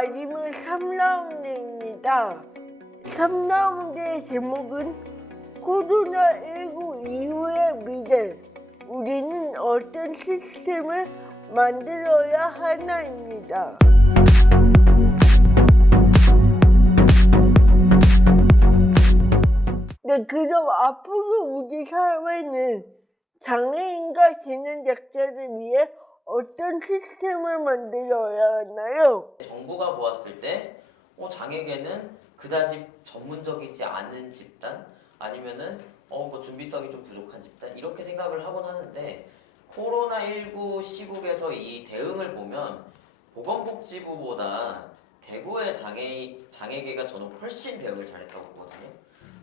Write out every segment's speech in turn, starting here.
마지막 3라운드입니다. 3라운드의 제목은 코로나19 이후의 미래. 우리는 어떤 시스템을 만들어야 하나입니다. 네, 그럼 앞으로 우리 사회는 장애인과 재난약자를 위해 어떤 시스템을 만들어야 하나요? 정부가 보았을 때 장애계는 그다지 전문적이지 않은 집단 아니면은 뭐 준비성이 좀 부족한 집단 이렇게 생각을 하곤 하는데 코로나19 시국에서 이 대응을 보면 보건복지부보다 대구의 장애계가 저는 훨씬 대응을 잘했다고 보거든요.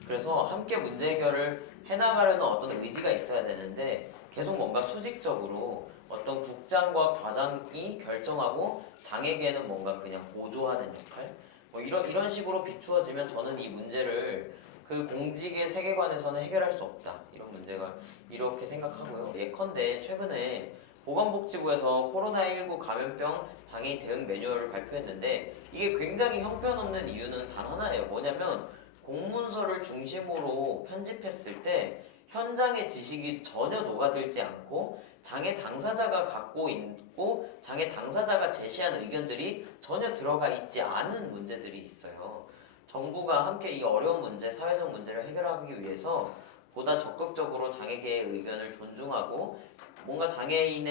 그래서 함께 문제 해결을 해나가려는 어떤 의지가 있어야 되는데 계속 뭔가 수직적으로 어떤 국장과 과장이 결정하고 장애계는 뭔가 그냥 보조하는 역할 뭐 이런 식으로 비추어지면 저는 이 문제를 그 공직의 세계관에서는 해결할 수 없다 이런 문제가 이렇게 생각하고요. 예컨대 최근에 보건복지부에서 코로나19 감염병 장애인 대응 매뉴얼을 발표했는데 이게 굉장히 형편없는 이유는 단 하나예요. 뭐냐면 공문서를 중심으로 편집했을 때 현장의 지식이 전혀 녹아들지 않고 장애 당사자가 갖고 있고 장애 당사자가 제시한 의견들이 전혀 들어가 있지 않은 문제들이 있어요. 정부가 함께 이 어려운 문제, 사회적 문제를 해결하기 위해서 보다 적극적으로 장애계의 의견을 존중하고 뭔가 장애인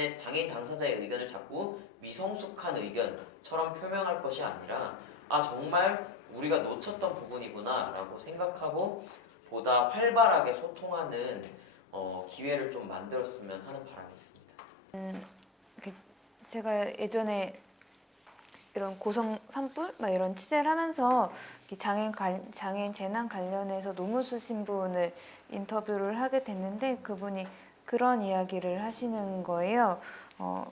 당사자의 의견을 자꾸 미성숙한 의견처럼 표명할 것이 아니라 정말 우리가 놓쳤던 부분이구나 라고 생각하고 보다 활발하게 소통하는 기회를 좀 만들었으면 하는 바람이 있습니다. 제가 예전에 이런 고성 산불 막 이런 취재를 하면서 장애인 재난 관련해서 논문 쓰신 분을 인터뷰를 하게 됐는데 그분이 그런 이야기를 하시는 거예요.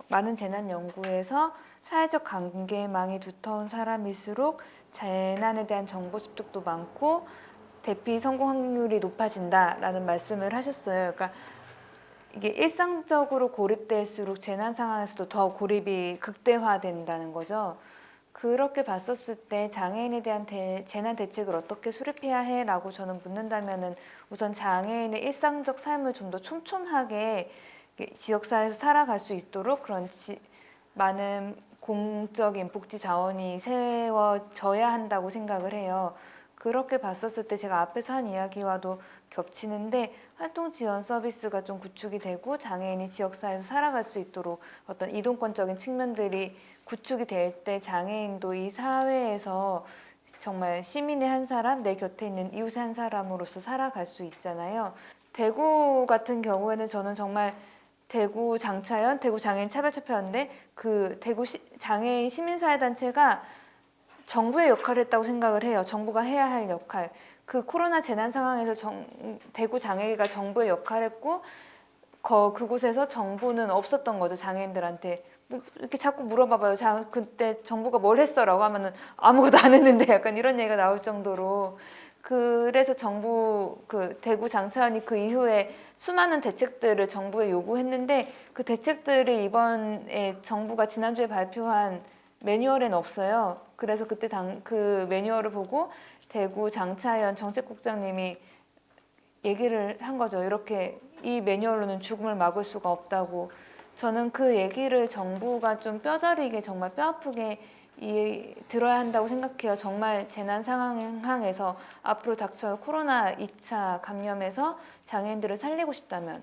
많은 재난 연구에서 사회적 관계망이 두터운 사람일수록 재난에 대한 정보 습득도 많고 대피 성공 확률이 높아진다라는 말씀을 하셨어요. 그러니까 이게 일상적으로 고립될수록 재난 상황에서도 더 고립이 극대화된다는 거죠. 그렇게 봤었을 때 장애인에 대한 재난 대책을 어떻게 수립해야 해? 라고 저는 묻는다면은 우선 장애인의 일상적 삶을 좀 더 촘촘하게 지역사회에서 살아갈 수 있도록 그런 많은 공적인 복지 자원이 세워져야 한다고 생각을 해요. 그렇게 봤었을 때 제가 앞에서 한 이야기와도 겹치는데 활동 지원 서비스가 좀 구축이 되고 장애인이 지역사회에서 살아갈 수 있도록 어떤 이동권적인 측면들이 구축이 될 때 장애인도 이 사회에서 정말 시민의 한 사람, 내 곁에 있는 이웃의 한 사람으로서 살아갈 수 있잖아요. 대구 같은 경우에는 저는 정말 대구 장차연, 대구 장애인 차별철폐연대 그 대구 장애인 시민사회단체가 정부의 역할을 했다고 생각을 해요. 정부가 해야 할 역할. 그 코로나 재난 상황에서 대구 장애계가 정부의 역할을 했고 그곳에서 정부는 없었던 거죠. 장애인들한테. 뭐 이렇게 자꾸 물어봐봐요. 그때 정부가 뭘 했어라고 하면은 아무것도 안 했는데 약간 이런 얘기가 나올 정도로 그래서 대구 장차연이 그 이후에 수많은 대책들을 정부에 요구했는데 그 대책들을 이번에 정부가 지난주에 발표한 매뉴얼에는 없어요. 그래서 그때 그 매뉴얼을 보고 대구 장차연 정책국장님이 얘기를 한 거죠. 이렇게 이 매뉴얼로는 죽음을 막을 수가 없다고. 저는 그 얘기를 정부가 좀 뼈저리게 정말 뼈아프게 들어야 한다고 생각해요. 정말 재난 상황에서 앞으로 닥쳐올 코로나 2차 감염에서 장애인들을 살리고 싶다면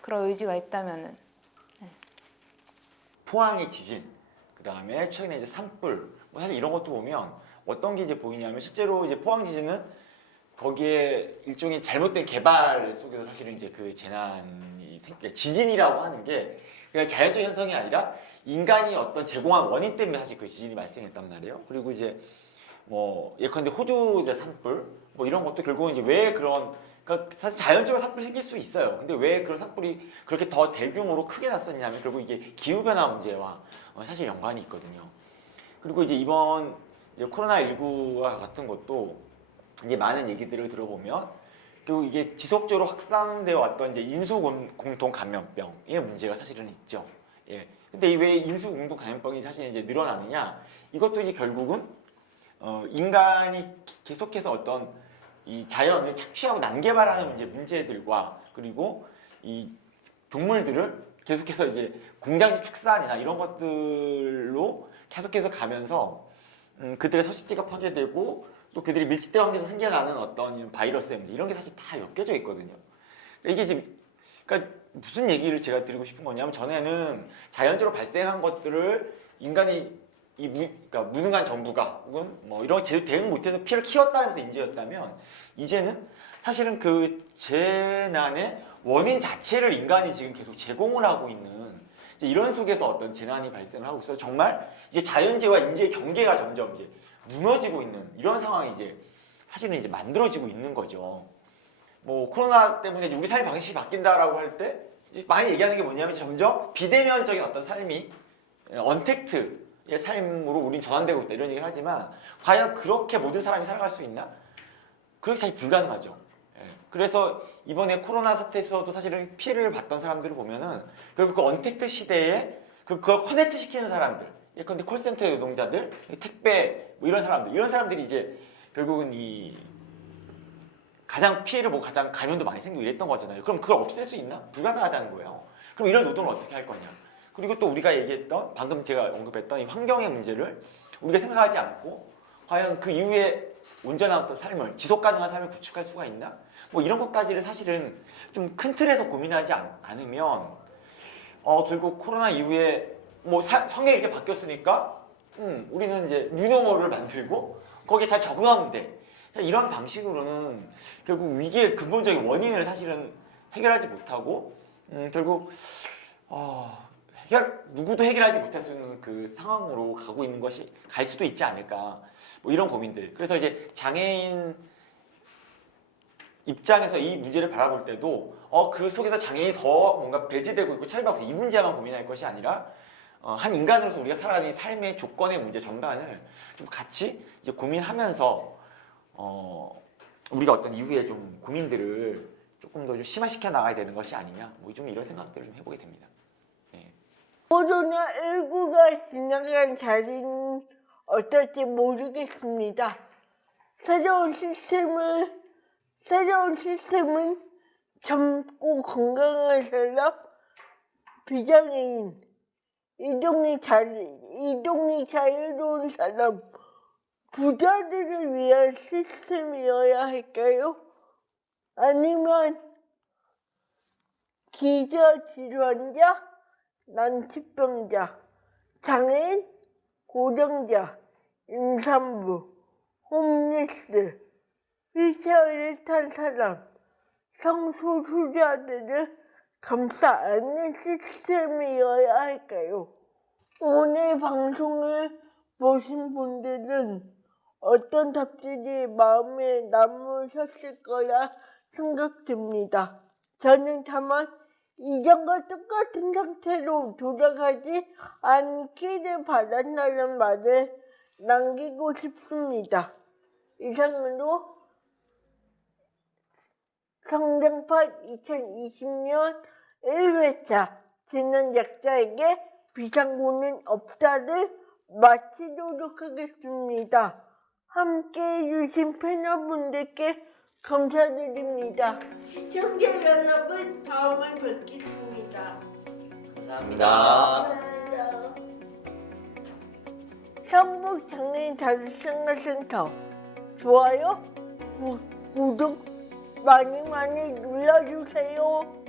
그런 의지가 있다면은. 포항의 지진, 그 다음에 최근에 이제 산불, 사실 이런 것도 보면 어떤 게 이제 보이냐면 실제로 이제 포항 지진은 거기에 일종의 잘못된 개발 속에서 사실은 이제 그 재난이 지진이라고 하는 게 그냥 자연적 현상이 아니라 인간이 어떤 제공한 원인 때문에 사실 그 지진이 발생했단 말이에요. 그리고 이제 뭐 예컨대 호주 이제 산불 뭐 이런 것도 결국은 이제 왜 그런 그러니까 사실 자연적으로 산불이 생길 수 있어요. 근데 왜 그런 산불이 그렇게 더 대규모로 크게 났었냐면 결국 이게 기후변화 문제와 사실 연관이 있거든요. 그리고 이제 이번 이제 코로나19와 같은 것도 이제 많은 얘기들을 들어보면 결국 이게 지속적으로 확산되어 왔던 이제 인수 공통 감염병의 문제가 사실은 있죠. 예. 근데 이 왜 인수공동 감염병이 사실 이제 늘어나느냐? 이것도 이제 결국은 인간이 계속해서 어떤 이 자연을 착취하고 난개발하는 이제 문제들과 그리고 이 동물들을 계속해서 이제 공장식 축산이나 이런 것들로 계속해서 가면서 그들의 서식지가 파괴되고 또 그들이 밀집대 환경에서 생겨나는 어떤 바이러스의 문제 이런 게 사실 다 엮여져 있거든요. 이게 지금 그러니까 무슨 얘기를 제가 드리고 싶은 거냐면 전에는 자연적으로 발생한 것들을 인간이 그러니까 무능한 정부가 혹은 뭐 이런 제대로 대응 못해서 피해를 키웠다면서 인지였다면 이제는 사실은 그 재난의 원인 자체를 인간이 지금 계속 제공을 하고 있는 이제 이런 속에서 어떤 재난이 발생을 하고 있어서 정말 이제 자연재해와 인재의 경계가 점점 이제 무너지고 있는 이런 상황이 이제 사실은 이제 만들어지고 있는 거죠. 뭐 코로나 때문에 이제 우리 삶의 방식이 바뀐다라고 할 때 많이 얘기하는 게 뭐냐면 점점 비대면적인 어떤 삶이 언택트의 삶으로 우린 전환되고 있다 이런 얘기를 하지만 과연 그렇게 모든 사람이 살아갈 수 있나? 그렇게 사실 불가능하죠. 그래서 이번에 코로나 사태에서도 사실은 피해를 봤던 사람들을 보면은 결국 그 언택트 시대에 그걸 커넥트 시키는 사람들, 예컨대 콜센터 노동자들, 택배 뭐 이런 사람들이 이제 결국은 이 가장 피해를 보고 가장 감염도 많이 생기고 이랬던 거잖아요. 그럼 그걸 없앨 수 있나? 불가능하다는 거예요. 그럼 이런 노동을 어떻게 할 거냐? 그리고 또 우리가 얘기했던 방금 제가 언급했던 이 환경의 문제를 우리가 생각하지 않고 과연 그 이후에 온전한 어떤 삶을 지속 가능한 삶을 구축할 수가 있나? 뭐 이런 것까지를 사실은 좀 큰 틀에서 고민하지 않으면 결국 코로나 이후에 뭐 환경이 이렇게 바뀌었으니까 우리는 이제 뉴노멀을 만들고 거기에 잘 적응하면 돼. 이런 방식으로는 결국 위기의 근본적인 원인을 사실은 해결하지 못하고 결국 누구도 해결하지 못할 수 있는 그 상황으로 가고 있는 것이 갈 수도 있지 않을까 뭐 이런 고민들. 그래서 이제 장애인 입장에서 이 문제를 바라볼 때도 그 속에서 장애인이 더 뭔가 배제되고 있고 차별받고 이 문제만 고민할 것이 아니라 한 인간으로서 우리가 살아가는 삶의 조건의 문제 전반을 좀 같이 이제 고민하면서 우리가 어떤 이후에 좀 고민들을 조금 더 좀 심화시켜 나가야 되는 것이 아니냐 뭐 좀 이런 생각들을 좀 해보게 됩니다. 코로나19가 지나간 자리는 어떨지 모르겠습니다. 새로운 시스템은 젊고 건강한 사람, 비장애인, 이동이 자유로운 사람, 부자들을 위한 시스템이어야 할까요? 아니면 기저질환자, 난치병자, 장애인, 고령자, 임산부, 홈리스, 휠체어를 탄 사람, 성소수자들을 감싸 안는 시스템이어야 할까요? 오늘 방송을 보신 분들은 어떤 답들이 마음에 남으셨을 거라 생각됩니다. 저는 다만 이전과 똑같은 상태로 돌아가지 않기를 바란다는 말을 남기고 싶습니다. 이상으로 성장판 2020년 1회차 재난약자에게 비상구는 없다를 마치도록 하겠습니다. 함께해주신 패널분들께 감사드립니다. 시청자 여러분, 다음에 뵙겠습니다. 감사합니다. 감사합니다. 성북장애인 자율생활센터 좋아요, 구독 많이 눌러주세요.